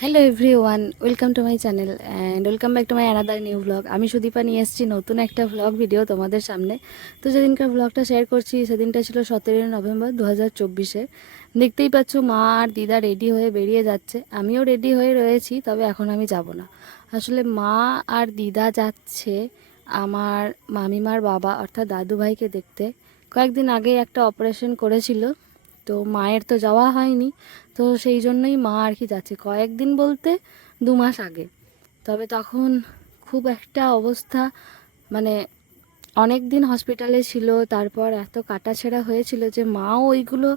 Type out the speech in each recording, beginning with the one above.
Hello everyone, welcome to my channel and welcome back to my another new blog. আমি সুদীপা নিয়ে এসেছি নতুন একটা ভ্লগ ভিডিও তোমাদের সামনে। তো যেদিনকার ভ্লগটা শেয়ার করছি সেদিনটা ছিল 17 নভেম্বর 2024-এ। দেখতেই পাচ্ছ মা আর দিদা রেডি হয়ে বেরিয়ে যাচ্ছে, আমিও রেডি হয়ে রয়েছি, তবে এখন আমি যাব না। আসলে মা আর দিদা যাচ্ছে আমার মামিমার বাবা অর্থাৎ দাদু ভাইকে দেখতে। কয়েকদিন আগে একটা অপারেশন করেছিল, তো মায়ের তো যাওয়া হয়নি, তো সেই জন্যই মা আর কি যাচ্ছে কয়েকদিন বলতে 2 মাস আগে। তবে তখন খুব একটা অবস্থা, মানে অনেক দিন হসপিটালে ছিল, তারপর এত কাটাছেঁড়া হয়েছিল যে মাও ওইগুলো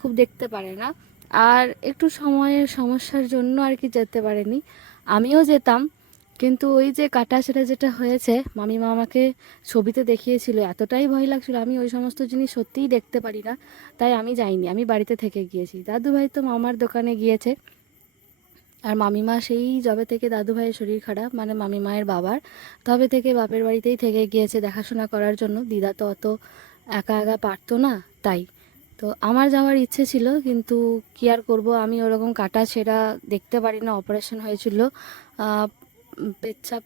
খুব দেখতে পারে না। আর একটু সময়ের সমস্যার জন্য আর কি যেতে পারেনি। আমিও যেতাম, কিন্তু ওই যে কাটাছেঁড়া যেটা হয়েছে, মামিমা আমাকে ছবিতে দেখিয়েছিল, এতটাই ভয় লাগছিল, আমি ওই সমস্ত জিনিস সত্যিই দেখতে পারি না। তাই আমি যাইনি, আমি বাড়িতে থেকে গিয়েছি। দাদু ভাই তো মামার দোকানে গিয়েছে, আর মামিমা সেই যবে থেকে দাদু ভাইয়ের শরীর খারাপ, মানে মামিমায়ের বাবার, তবে থেকে বাপের বাড়িতেই থেকে গিয়েছে দেখাশোনা করার জন্য। দিদা তো অত একা একা পারতো না, তাই। তো আমার যাওয়ার ইচ্ছে ছিল, কিন্তু কি আর করব, আমি ওরকম কাটা ছেঁড়া দেখতে পারি না। অপারেশন হয়েছিল, পেচ্ছাপ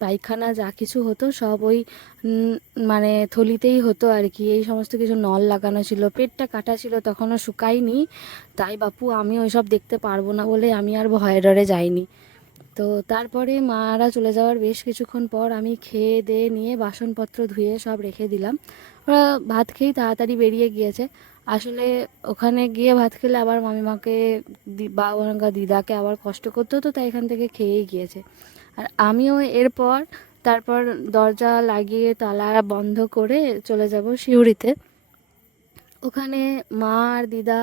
পায়খানা যা কিছু হতো সব ওই উম, মানে থলিতেই হতো আর কি। এই সমস্ত কিছু নল লাগানো ছিল, পেটটা কাটা ছিল, তখনও শুকায়নি। তাই বাপু আমি ওইসব দেখতে পারবো না বলে আমি আর ভয়ে ডরে যাইনি। তো তারপরে মারা চলে যাওয়ার বেশ কিছুক্ষণ পর আমি খেয়ে দিয়ে নিয়ে বাসনপত্র ধুয়ে সব রেখে দিলাম। ওরা ভাত খেয়েই তাড়াতাড়ি বেরিয়ে গিয়েছে। আসলে ওখানে গিয়ে ভাত খেলে আবার মামিমাকে বা ওখানকার দিদাকে আবার কষ্ট করতে হতো, তাই এখান থেকে খেয়েই গিয়েছে। আর আমিও এরপর তারপর দরজা লাগিয়ে তালা বন্ধ করে চলে যাব সিউড়িতে। ওখানে মা আর দিদা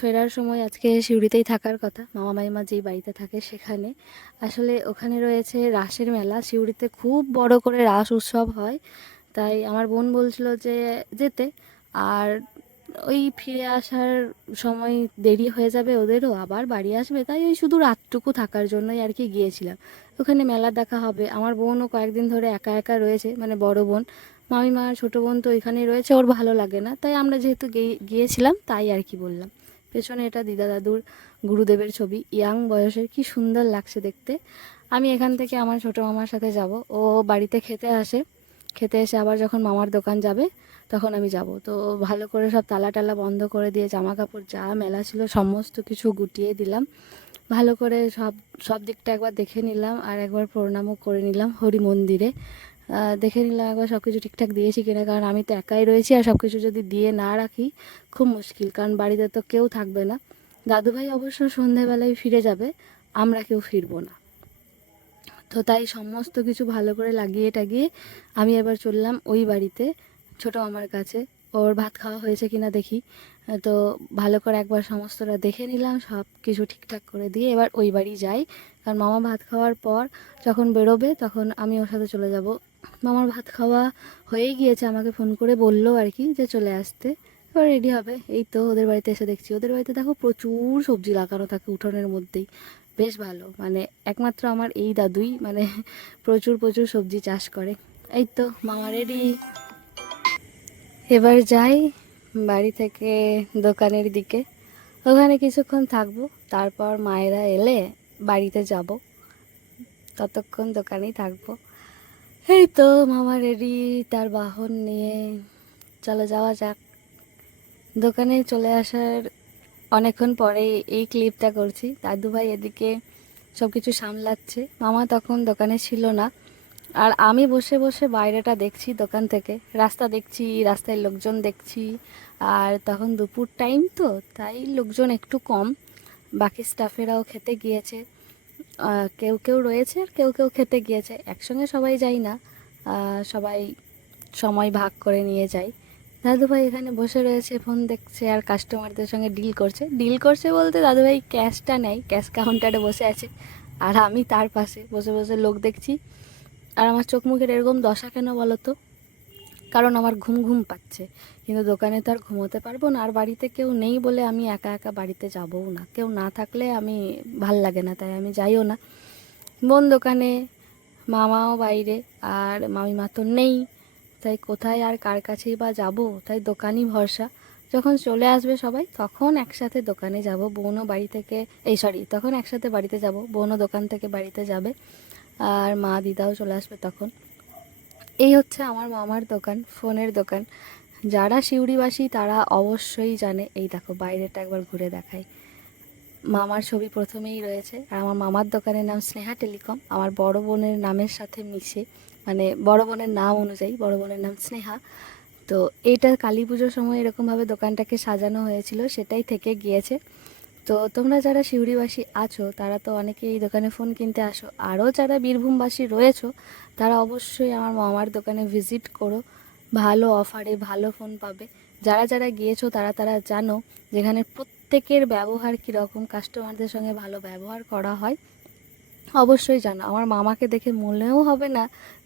ফেরার সময় আজকে সিউড়িতেই থাকার কথা, মামা মাইমা যেই বাড়িতে থাকে সেখানে। আসলে ওখানে রয়েছে রাসের মেলা, সিউড়িতে খুব বড় করে রাস উৎসব হয়। তাই আমার বোন বলছিল যে যেতে, আর ওই ফিরে আসার সময় দেরি হয়ে যাবে ওদেরও, আবার বাড়ি আসবে, তাই ওই শুধু রাতটুকু থাকার জন্যই আর কি গিয়েছিলাম। ওখানে মেলা দেখা হবে। আমার বোনও কয়েকদিন ধরে একা একা রয়েছে, মানে বড় বোন। মামিমা আর ছোটো বোন তো ওইখানেই রয়েছে, ওর ভালো লাগে না, তাই আমরা যেহেতু গিয়েছিলাম তাই আর কি বললাম। পেছনে এটা দিদা দাদুর গুরুদেবের ছবি, ইয়াং বয়সের, কি সুন্দর লাগছে দেখতে। আমি এখান থেকে আমার ছোটো মামার সাথে যাব, ও বাড়িতে খেতে আসে, খেতে এসে আবার যখন মামার দোকান যাবে তখন আমি যাব। তো ভালো করে সব তালা টালা বন্ধ করে দিয়ে জামা কাপড় যা মেলা ছিল সমস্ত কিছু গুটিয়ে দিলাম। ভালো করে সব সব দিকটা একবার দেখে নিলাম, আর একবার প্রণামও করে নিলাম হরি মন্দিরে। দেখে নিলাম একবার সব কিছু ঠিকঠাক দিয়েছি কিনা, কারণ আমি তো একাই রয়েছি, আর সব কিছু যদি দিয়ে না রাখি খুব মুশকিল, কারণ বাড়িতে তো কেউ থাকবে না। দাদুভাই অবশ্য সন্ধেবেলায় ফিরে যাবে, আমরা কেউ ফিরবো না। তো তাই সমস্ত কিছু ভালো করে লাগিয়ে টাগিয়ে আমি এবার চললাম ওই বাড়িতে, ছোটো মামার কাছে। ওর ভাত খাওয়া হয়েছে কিনা দেখি। তো ভালো করে একবার সমস্তটা দেখে নিলাম, সব কিছু ঠিকঠাক করে দিয়ে এবার ওই বাড়ি যাই। কারণ মামা ভাত খাওয়ার পর যখন বেরোবে তখন আমি ওর সাথে চলে যাব। মামার ভাত খাওয়া হয়েই গিয়েছে, আমাকে ফোন করে বললো আর কি যে চলে আসতে। এবার রেডি হবে। এই তো ওদের বাড়িতে এসে দেখছি, ওদের বাড়িতে দেখো প্রচুর সবজি লাগানো থাকে উঠোনের মধ্যেই, বেশ ভালো। মানে একমাত্র আমার এই দাদুই মানে প্রচুর প্রচুর সবজি চাষ করে। এই তো মামা রেডি, এবার যাই বাড়ি থেকে দোকানের দিকে। ওখানে কিছুক্ষণ থাকবো, তারপর মায়েরা এলে বাড়িতে যাব, ততক্ষণ দোকানেই থাকবো। এই তো মামা রেডি, তার বাহন নিয়ে, চলো যাওয়া যাক। দোকানে চলে আসার অনেকক্ষণ পরে এই ক্লিপটা করছি। দাদু ভাই এদিকে সব কিছু সামলাচ্ছে, মামা তখন দোকানে ছিল না। আর আমি বসে বসে বাইরেটা দেখছি দোকান থেকে, রাস্তা দেখছি, রাস্তায় লোকজন দেখছি। আর তখন দুপুর টাইম তো, তাই লোকজন একটু কম, বাকি স্টাফেরাও খেতে গিয়েছে। কেউ কেউ রয়েছে আর কেউ কেউ খেতে গিয়েছে, একসঙ্গে সবাই যাই না, সবাই সময় ভাগ করে নিয়ে যাই। দাদুভাই এখানে বসে রয়েছে, ফোন দেখছে আর কাস্টমারদের সঙ্গে ডিল করছে। ডিল করছে বলতে দাদুভাই ক্যাশটা নেয়, ক্যাশ কাউন্টারে বসে আছে, আর আমি তার পাশে বসে বসে লোক দেখছি। আর আমার চোখ মুখের এরকম দশা কেন বলো তো? কারণ আমার ঘুম ঘুম পাচ্ছে, কিন্তু দোকানে তো আর ঘুমোতে পারবো না, আর বাড়িতে কেউ নেই বলে আমি একা একা বাড়িতে যাবও না। কেউ না থাকলে আমি ভাল লাগে না, তাই আমি যাইও না। বোন দোকানে, মামাও বাইরে, আর মামিমা তো নেই, তাই কোথায় আর কার কাছেই বা যাব, তাই দোকানই ভরসা। যখন চলে আসবে সবাই তখন একসাথে দোকানে যাব। বোনও বাড়ি থেকে তখন একসাথে বাড়িতে যাব, বোনও দোকান থেকে বাড়িতে যাবে, আর মা দিদাও চলে আসবে তখন। এই হচ্ছে আমার মামার দোকান, ফোনের দোকান। যারা সিউড়িবাসী তারা অবশ্যই জানে। এই দেখো বাইরেটা একবার ঘুরে দেখাই, মামার ছবি প্রথমেই রয়েছে। আর আমার মামার দোকানের নাম স্নেহা টেলিকম, আমার বড় বোনের নামের সাথে মিশে, মানে বড় বোনের নাম অনুযায়ী বড় বোনের নাম স্নেহা। তো এইটা কালী পুজোর সময় এরকমভাবে দোকানটাকে সাজানো হয়েছিল, সেটাই থেকে গিয়েছে। তো তোমরা যারা সিউড়িবাসী আছো তারা তো অনেকে এই দোকানে ফোন কিনতে আসো, আরও যারা বীরভূমবাসী রয়েছো তারা অবশ্যই আমার মামার দোকানে ভিজিট করো, ভালো অফারে ভালো ফোন পাবে। যারা যারা গিয়েছো তারা তারা জানো যেখানে প্রত্যেকের ব্যবহার কীরকম, কাস্টমারদের সঙ্গে ভালো ব্যবহার করা হয়। অবশ্যই জানো, আমার মামাকে দেখে মনেও হবে না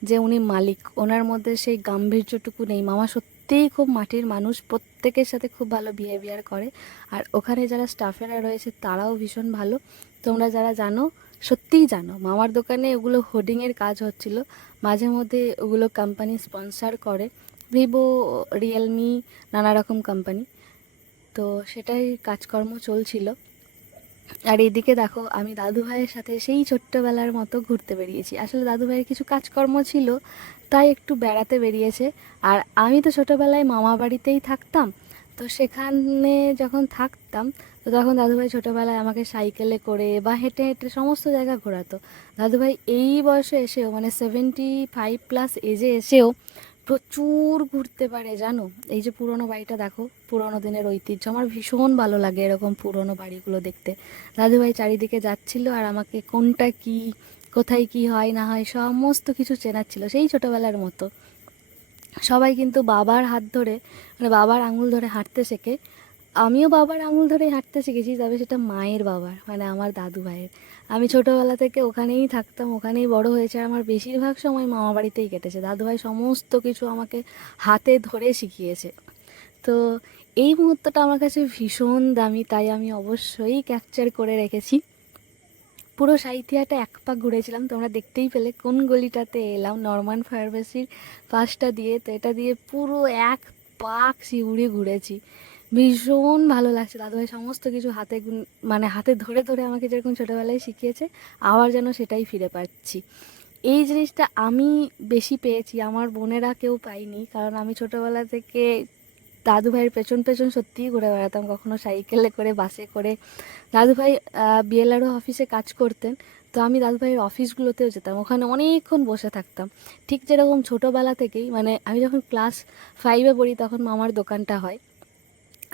যে উনি মালিক, ওনার মধ্যে সেই গাম্ভীর্যটুকু নেই। মামা সত্যিই খুব মাটির মানুষ, প্রত্যেকের সাথে খুব ভালো বিহেভিয়ার করে। আর ওখানে যারা স্টাফেরা রয়েছে তারাও ভীষণ ভালো। তোমরা যারা জানো সত্যিই জানো, মামার দোকানে ওগুলো হোর্ডিংয়ের কাজ হচ্ছিল, মাঝে মধ্যে ওগুলো কোম্পানি স্পন্সার করে, ভিভো, রিয়েলমি, নানা রকম কোম্পানি। তো সেটাই কাজকর্ম চলছিল। আর এদিকে দেখো আমি দাদু ভাইয়ের সাথে সেই ছোট্টবেলার মতো ঘুরতে বেরিয়েছি। আসলে দাদু ভাইয়ের কিছু কাজকর্ম ছিল তাই একটু বেড়াতে বেরিয়েছে। আর আমি তো ছোটোবেলায় মামা বাড়িতেই থাকতাম, তো সেখানে যখন থাকতাম তো তখন দাদুভাই ছোটোবেলায় আমাকে সাইকেলে করে বা হেঁটে হেঁটে সমস্ত জায়গা ঘোরাতো। দাদুভাই এই বয়সে এসেও, মানে 75+ এজে এসেও প্রচুর ঘুরতে পারে জানো। এই যে পুরনো বাড়িটা দেখো, পুরনো দিনের ঐতিহ্য, আমার ভীষণ ভালো লাগে এরকম পুরনো বাড়িগুলো দেখতে। দাদুভাই চারিদিকে যাচ্ছিল আর আমাকে কোনটা কি, কোথায় কি হয় না হয় সমস্ত কিছু চেনাচ্ছিল সেই ছোটোবেলার মতো। সবাই কিন্তু বাবার হাত ধরে, মানে বাবার আঙুল ধরে হাঁটতে শেখে। আমিও বাবার আঙুল ধরেই হাঁটতে শিখেছি, তবে সেটা মায়ের বাবার, মানে আমার দাদু ভাইয়ের। আমি ছোটোবেলা থেকে ওখানেই থাকতাম, ওখানেই বড় হয়েছে, আর আমার বেশিরভাগ সময় মামা বাড়িতেই কেটেছে। দাদুভাই সমস্ত কিছু আমাকে হাতে ধরে শিখিয়েছে। তো এই মুহূর্তটা আমার কাছে ভীষণ দামি, তাই আমি অবশ্যই ক্যাপচার করে রেখেছি। পুরো সাঁইথিয়াটা এক পাক ঘুরেছিলাম, তোমরা দেখতেই পেলে কোন গলিটাতে এলাম, নর্মান ফার্মেসির পাশটা দিয়ে। তো এটা দিয়ে পুরো এক পাক সিউড়ি ঘুরেছি, ভীষণ ভালো লাগছে। দাদুভাই সমস্ত কিছু মানে হাতে ধরে ধরে আমাকে যেরকম ছোটোবেলায় শিখিয়েছে, আবার যেন সেটাই ফিরে পাচ্ছি। এই জিনিসটা আমি বেশি পেয়েছি, আমার বোনেরা কেউ পায়নি, কারণ আমি ছোটোবেলা থেকে দাদু ভাইয়ের পেছন পেছন সত্যিই ঘুরে বেড়াতাম, কখনো সাইকেলে করে, বাসে করে। দাদু ভাই বিএলআরও অফিসে কাজ করতেন, তো আমি দাদু ভাইয়ের অফিসগুলোতেও যেতাম, ওখানে অনেকক্ষণ বসে থাকতাম। ঠিক যেরকম ছোটোবেলা থেকেই, মানে আমি যখন ক্লাস 5-এ পড়ি তখন মামার দোকানটা হয়,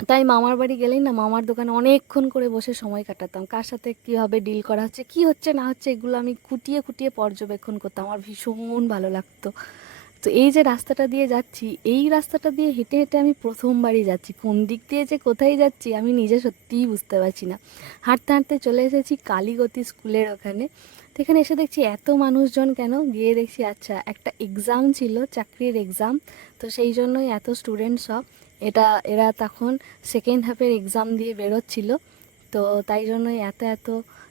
তাই মামার বাড়ি গেলেই না মামার দোকানে অনেকক্ষণ করে বসে সময় কাটাতাম। কার সাথে কীভাবে ডিল করা হচ্ছে, কী হচ্ছে না হচ্ছে, এগুলো আমি খুঁটিয়ে খুঁটিয়ে পর্যবেক্ষণ করতাম, আমার ভীষণ ভালো লাগতো। তো এই যে রাস্তাটা দিয়ে যাচ্ছি, এই রাস্তাটা দিয়ে হেঁটে হেঁটে আমি প্রথমবারই যাচ্ছি, কোন দিক দিয়ে যে কোথায় যাচ্ছি আমি নিজে সত্যিই বুঝতে পারছি না। হাঁটতে হাঁটতে চলে এসেছি কালীগতি স্কুলের ওখানে। তো এখানে এসে দেখছি এত মানুষজন কেন, গিয়ে দেখছি আচ্ছা একটা এক্সাম ছিল, চাকরির এক্সাম, তো সেই জন্যই এত স্টুডেন্ট সব। এরা তখন সেকেন্ড হাফের এক্সাম দিয়ে বেরোচ্ছিল, তো তাই জন্যই এত এত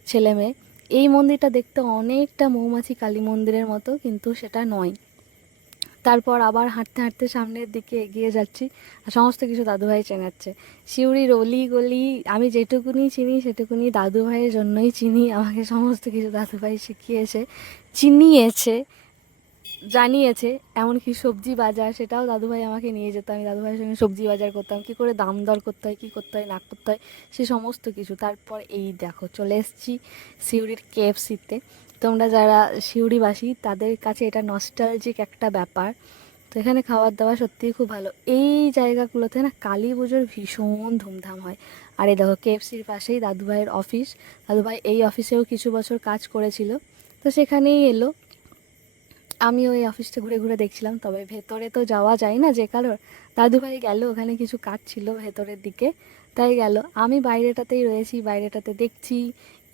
ছেলে মেয়ে। এই মন্দিরটা দেখতে অনেকটা মৌমাছি কালী মন্দিরের মতো, কিন্তু সেটা নয়। তারপর আবার হাঁটতে হাঁটতে সামনের দিকে এগিয়ে যাচ্ছি, আর সমস্ত কিছু দাদুভাই চেনাচ্ছে। সিউড়ির অলি গলি আমি যেটুকুনি চিনি সেটুকুনি দাদুভাইয়ের জন্যই চিনি, আমাকে সমস্ত কিছু দাদুভাই শিখিয়েছে, চিনিয়েছে, জানিয়েছে। এমনকি সবজি বাজার সেটাও দাদুভাই আমাকে নিয়ে যেত, আমি দাদুভাইয়ের সঙ্গে সবজি বাজার করতাম, কী করে দাম দর করতে হয়, কী করতে হয় না করতে হয়, সে সমস্ত কিছু। তারপর এই দেখো চলে এসেছি সিউড়ির কেএফসিতে। তোমরা যারা সিউড়িবাসী তাদের কাছে এটা নস্টালজিক একটা ব্যাপার। তো এখানে খাবার দাবার সত্যিই খুব ভালো। এই জায়গাগুলোতে না কালী পুজোর ভীষণ ধুমধাম হয়। আর এই দেখো কেএফসির পাশেই দাদুভাইয়ের অফিস, দাদুভাই এই অফিসেও কিছু বছর কাজ করেছিল, তো সেখানেই এলো। আমি ওই অফিসটা ঘুরে ঘুরে দেখছিলাম, তবে ভেতরে তো যাওয়া যায় না যে কারোর। দাদুভাই গেল, ওখানে কিছু কাজ ছিল ভেতরের দিকে, তাই গেল। আমি বাইরেটাতেই রয়েছি, বাইরেটাতে দেখছি।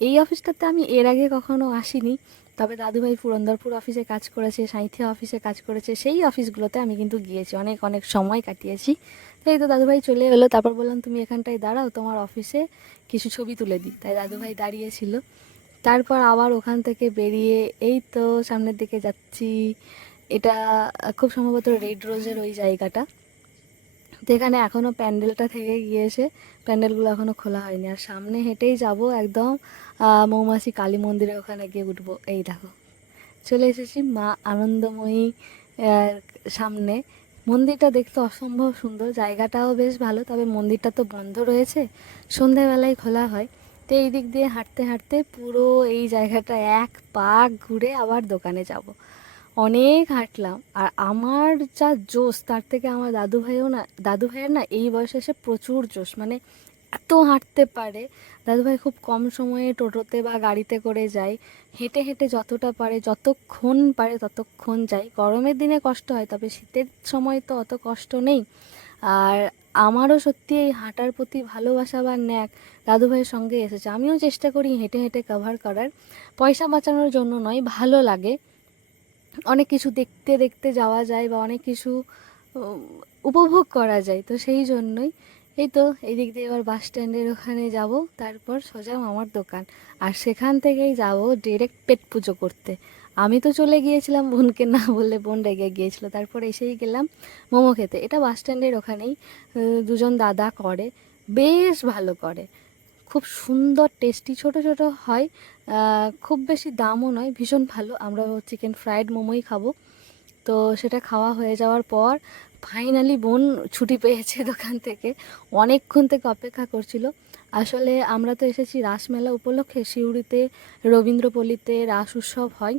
এই অফিসটাতে আমি এর আগে কখনো আসিনি, তবে দাদুভাই পুরন্দরপুর অফিসে কাজ করেছে, সাঁইথিয়া অফিসে কাজ করেছে, সেই অফিসগুলোতে আমি কিন্তু গিয়েছি, অনেক অনেক সময় কাটিয়েছি। তাই তো দাদুভাই চলে এলো, তারপর বললাম তুমি এখানটায় দাঁড়াও, তোমার অফিসে কিছু ছবি তুলে দিই। তাই দাদুভাই দাঁড়িয়েছিল। তারপর আবার ওখান থেকে বেরিয়ে এই তো সামনের দিকে যাচ্ছি। এটা খুব সম্ভবত রেড রোজের ওই জায়গাটা। তো এখানে এখনও প্যান্ডেলটা থেকে গিয়েছে, প্যান্ডেলগুলো এখনও খোলা হয়নি। আর সামনে হেঁটেই যাব একদম মৌমাছি কালী মন্দিরের ওখানে গিয়ে উঠবো। এই দেখো চলে এসেছি মা আনন্দময়ী সামনে। মন্দিরটা দেখতে অসম্ভব সুন্দর, জায়গাটাও বেশ ভালো, তবে মন্দিরটা তো বন্ধ রয়েছে, সন্ধেবেলায় খোলা হয়। তো এই দিক দিয়ে হাঁটতে হাঁটতে পুরো এই জায়গাটা এক পাক ঘুরে আবার দোকানে যাব। অনেক হাঁটলাম। আর আমার যা জোশ তার থেকে আমার দাদু ভাইয়ের না এই বয়সে এসে প্রচুর জোশ, মানে এত হাঁটতে পারে। দাদুভাই খুব কম সময়ে টোটোতে বা গাড়িতে করে যায়, হেঁটে হেঁটে যতটা পারে যতক্ষণ পারে ততক্ষণ যায়। গরমের দিনে কষ্ট হয়, তবে শীতের সময় তো অত কষ্ট নেই। আর আমারও সত্যি এই হাঁটার প্রতি ভালোবাসা বা ন্যাক দাদুভাইয়ের সঙ্গে এসেছে। আমিও চেষ্টা করি হেঁটে হেঁটে কভার করার, পয়সা বাঁচানোর জন্য নয়, ভালো লাগে। অনেক কিছু দেখতে দেখতে যাওয়া যায় বা অনেক কিছু উম, উপভোগ করা যায়, তো সেই জন্যই। এই তো এই দিক দিয়ে এবার বাস স্ট্যান্ডের ওখানে যাব, তারপর সোজা মামার দোকান। আর সেখান থেকেই যাব ডিরেক্ট পেট পুজো করতে। আমি তো চলে গিয়েছিলাম বোনকে না বললে, বোন রেগে গিয়েছিল। তারপর এসেই গেলাম মোমো খেতে। এটা বাস স্ট্যান্ডের ওখানেই দুজন দাদা করে, বেশ ভালো করে, খুব সুন্দর টেস্টি, ছোট ছোট হয়। খুব বেশি দামও নয়, ভীষণ ভালো। আমরা চিকেন ফ্রাইড মোমোই খাবো। তো সেটা খাওয়া হয়ে যাওয়ার পর ফাইনালি বোন ছুটি পেয়েছে দোকান থেকে, অনেকক্ষণ থেকে অপেক্ষা করছিল। আসলে আমরা তো এসেছি রাসমেলা উপলক্ষে, সিউড়িতে রবীন্দ্রপল্লীতে রাস উৎসব হয়।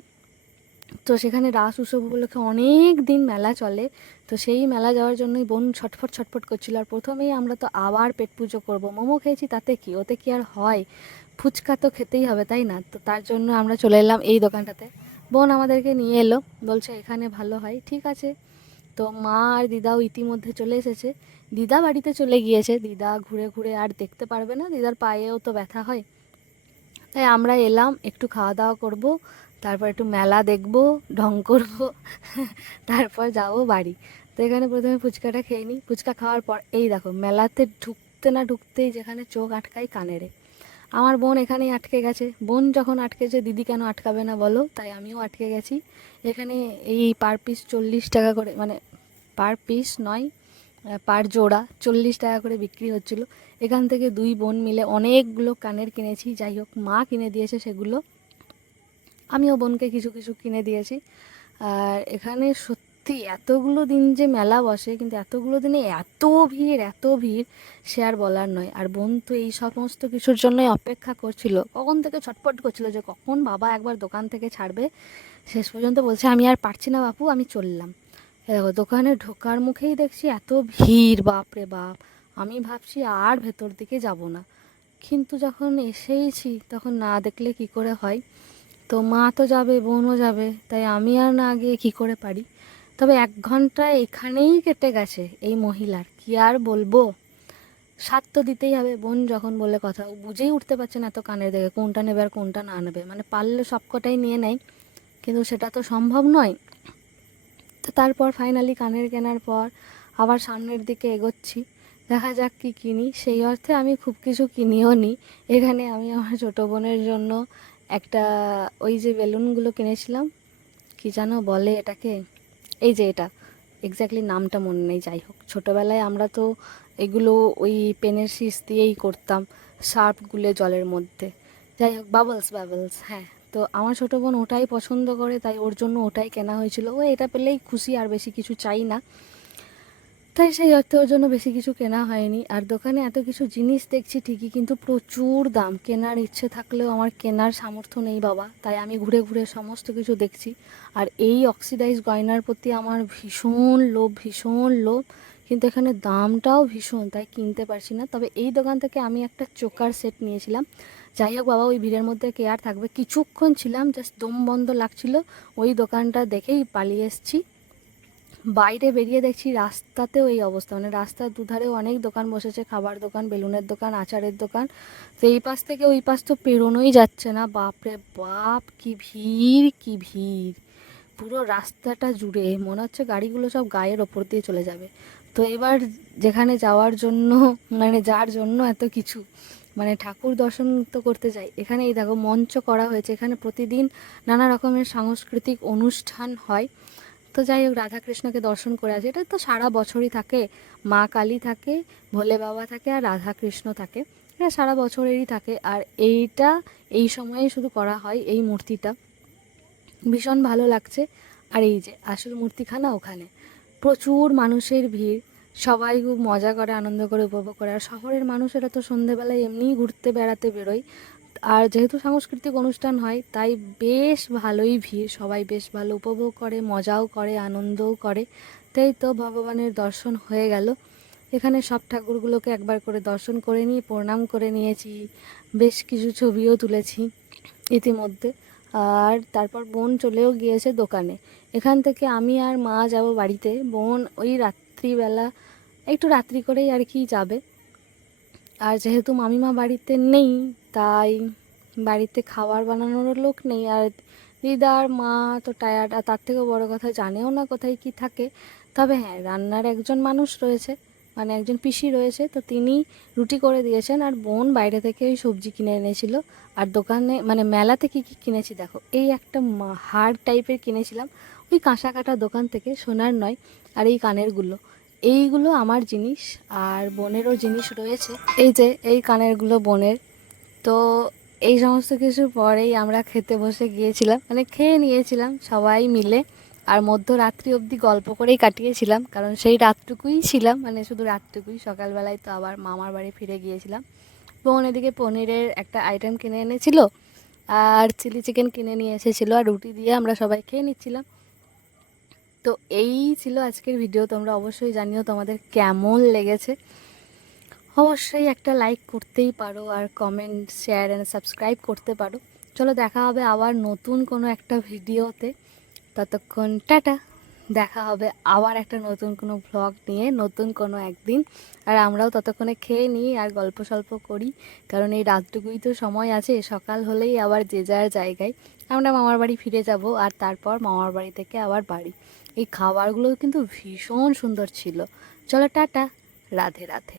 তো সেখানে রাস উৎসব উপলক্ষে অনেক দিন মেলা চলে। তো সেই মেলা যাওয়ার জন্যই বোন ছটফট ছটফট করছিল। আর প্রথমেই আমরা তো আবার পেট পুজো করব, মোমো খেয়েছি তাতে কি, ওতে কি আর হয়, ফুচকা তো খেতেই হবে তাই না। তো তার জন্য আমরা চলে এলাম এই দোকানটাতে। বোন আমাদেরকে নিয়ে এলো, বলছে এখানে ভালো হয়, ঠিক আছে। তো মা আর দিদাও ইতিমধ্যে চলে এসেছে। দিদা বাড়িতে চলে গিয়েছে, দিদা ঘুরে ঘুরে আর দেখতে পারবে না, দিদার পায়েও তো ব্যথা হয়। তাই আমরা এলাম, একটু খাওয়া দাওয়া করব, তারপর একটু মেলা দেখব, ঢং করব, তারপর যাব বাড়ি। তো এখানে প্রথমে ফুচকাটা খেয়ে নিই। ফুচকা খাওয়ার পর এই দেখো মেলাতে ঢুকতে না ঢুকতেই যেখানে চোখ আটকায় কানেরে, আমার বোন এখানেই আটকে গেছে। বোন যখন আটকেছে দিদি কেন আটকাবে না বলো, তাই আমিও আটকে গেছি। এখানে এই পার পিস 40 টাকা করে, মানে পার পিস নয়, পার জোড়া 40 টাকা করে বিক্রি হচ্ছিল। এখান থেকে দুই বোন মিলে অনেকগুলো কানের কিনেছি। যাই হোক মা কিনে দিয়েছে সেগুলো, আমিও বোনকে কিছু কিছু কিনে দিয়েছি। আর এখানে সত্যি এতগুলো দিন যে মেলা বসে, কিন্তু এতগুলো দিনে এত ভিড় সে আর বলার নয়। আর বোন তো এই সমস্ত কিছুর জন্যই অপেক্ষা করছিল, কখন থেকে ছটফট করছিল যে কখন বাবা একবার দোকান থেকে ছাড়বে। শেষ পর্যন্ত বলছে আমি আর পারছি না বাপু, আমি চললাম। দেখো দোকানে ঢোকার মুখেই দেখছি এত ভিড়, বাপ রে বাপ। আমি ভাবছি আর ভেতর দিকে যাব না, কিন্তু যখন এসেইছি তখন না দেখলে কি করে হয়। তো মা তো যাবে, বোনও যাবে, তাই আমি আর না গিয়ে কী করে পারি। তবে 1 ঘন্টা এখানেই কেটে গেছে এই মহিলার, কি আর বলবো। স্বাদ তো দিতেই হবে, বোন যখন বলে কথা, ও বুঝেই উঠতে পারছে না এত কানের দেখে কোনটা নেবে আর কোনটা না নেবে। মানে পারলে সবকটাই নিয়ে নেয়, কিন্তু সেটা তো সম্ভব নয়। তো তারপর ফাইনালি কানের কেনার পর আবার সামনের দিকে এগোচ্ছি, দেখা যাক কি কিনি। সেই অর্থে আমি খুব কিছু কিনিও নি। এখানে আমি আমার ছোটো বোনের জন্য একটা, ওই যে বেলুনগুলো কিনেছিলাম, কি যেন বলে এটাকে, এই যে এটা, এক্স্যাক্টলি নামটা মনে নেই। যাই হোক ছোটোবেলায় আমরা তো এগুলো ওই পেনের শীষ দিয়েই করতাম, শার্প গুলে জলের মধ্যে। যাই হোক বাবলস বাবলস, হ্যাঁ। তো আমার ছোটো বোন ওটাই পছন্দ করে, তাই ওর জন্য ওটাই কেনা হয়েছিল। ও এটা পেলেই খুশি, আর বেশি কিছু চাই না। তাই সেই অর্থে ওর জন্য বেশি কিছু কেনা হয়নি। আর দোকানে এত কিছু জিনিস দেখছি ঠিকই, কিন্তু প্রচুর দাম। কেনার ইচ্ছে থাকলেও আমার কেনার সামর্থ্য নেই বাবা, তাই আমি ঘুরে ঘুরে সমস্ত কিছু দেখছি। আর এই অক্সিডাইজ গয়নার প্রতি আমার ভীষণ লোভ, ভীষণ লোভ, কিন্তু এখানে দামটাও ভীষণ, তাই কিনতে পারছি না। তবে এই দোকান থেকে আমি একটা চোকার সেট নিয়েছিলাম। যাই হোক বাবা, ওই ভিড়ের মধ্যে কে আর থাকবে, কিছুক্ষণ ছিলাম, জাস্ট দম বন্ধ লাগছিল, ওই দোকানটা দেখেই পালিয়ে এসেছি। বাইরে বেরিয়ে দেখছি রাস্তাতেও এই অবস্থা, মানে রাস্তার দুধারেও অনেক দোকান বসেছে, খাবার দোকান, বেলুনের দোকান, আচারের দোকান। তো এই পাশ থেকে ওই পাশ তো পেরোনোই যাচ্ছে না, বাপরে বাপ কি ভিড়, কি ভিড় পুরো রাস্তাটা জুড়ে। মনে হচ্ছে গাড়িগুলো সব গায়ের ওপর দিয়ে চলে যাবে। তো এবার যেখানে যাওয়ার জন্য, মানে যার জন্য এত কিছু, মানে ঠাকুর দর্শন তো করতে যাই, এখানে এই দেখো মঞ্চ করা হয়েছে। এখানে প্রতিদিন নানা রকমের সাংস্কৃতিক অনুষ্ঠান হয়। তো তো যাই হোক, রাধাকৃষ্ণকে দর্শন করে আসি। এটা তো সারা বছরই থাকে, মা কালী থাকে, ভোলে বাবা থাকে, আর রাধাকৃষ্ণ থাকে। এটা সারা বছরেরই থাকে। আর এইটা এই সময়ে শুধু করা হয়, এই মূর্তিটা ভীষণ ভালো লাগছে। আর এই যে আসল মূর্তিখানা ওখানে, প্রচুর মানুষের ভিড়, সবাই খুব মজা করে, আনন্দ করে, উপভোগ করে। আর শহরের মানুষেরা তো সন্ধেবেলায় এমনিই ঘুরতে বেড়াতে বেরোয়, আর যেহেতু সাংস্কৃতিক অনুষ্ঠান হয় তাই বেশ ভালোই ভিড়, সবাই বেশ ভালো উপভোগ করে, মজাও করে, আনন্দও করে। তাই তো ভগবানের দর্শন হয়ে গেল। এখানে সব ঠাকুরগুলোকে একবার করে দর্শন করে নিয়ে প্রণাম করে নিয়েছি, বেশ কিছু ছবিও তুলেছি ইতিমধ্যে। আর তারপর বোন চলেও গিয়েছে দোকানে। এখান থেকে আমি আর মা যাব বাড়িতে, বোন ওই রাত্রিবেলা একটু রাত্রি করেই আর কি যাবে। আর যেহেতু মামিমা বাড়িতে নেই, তাই বাড়িতে খাবার বানানোরও লোক নেই। আর দিদার মা তো টায়ার্ড, আর তার থেকেও বড় কথা জানেও না কোথায় কি থাকে। তবে হ্যাঁ, রান্নার একজন মানুষ রয়েছে, মানে একজন পিসি রয়েছে, তো তিনি রুটি করে দিয়েছেন। আর বোন বাইরে থেকে ওই সবজি কিনে এনেছিল। আর দোকানে মানে মেলাতে কী কী কিনেছি দেখো, এই একটা হার টাইপের কিনেছিলাম ওই কাঁসা কাটা দোকান থেকে, সোনার নয়। আর এই কানেরগুলো, এইগুলো আমার জিনিস, আর বোনেরও জিনিস রয়েছে। এই যে এই কানেরগুলো বোনের। তো এই সমস্ত কিছু পরেই আমরা খেতে বসে গিয়েছিলাম, মানে খেয়ে নিয়েছিলাম সবাই মিলে। আর মধ্যরাত্রি অবধি গল্প করেই কাটিয়েছিলাম, কারণ সেই রাতটুকুই ছিলাম, মানে শুধু রাতটুকুই। সকালবেলায় তো আবার মামার বাড়ি ফিরে গিয়েছিলাম। বোন এদিকে পনিরের একটা আইটেম কিনে এনেছিল, আর চিলি চিকেন কিনে নিয়ে এসেছিলো, আর রুটি দিয়ে আমরা সবাই খেয়ে নিচ্ছিলাম। তো এই ছিল আজকের ভিডিও। তোমরা অবশ্যই জানিও তোমাদের কেমন লেগেছে। অবশ্যই একটা লাইক করতেই পারো, আর কমেন্ট, শেয়ার অ্যান্ড সাবস্ক্রাইব করতে পারো। চলো, দেখা হবে আবার নতুন কোনো একটা ভিডিওতে। ততক্ষণ টাটা। দেখা হবে আবার একটা নতুন কোনো ভ্লগ নিয়ে নতুন কোনো একদিন। আর আমরাও ততক্ষণে খেয়ে নিই আর গল্প সল্প করি, কারণ এই রাতটুকুই তো সময় আছে। সকাল হলেই আবার যে যার জায়গায় আমরা মামার বাড়ি ফিরে যাব, আর তারপর মামার বাড়ি থেকে আবার বাড়ি। এই খাবারগুলো কিন্তু ভীষণ সুন্দর ছিল। চলো টাটা, রাধে রাধে।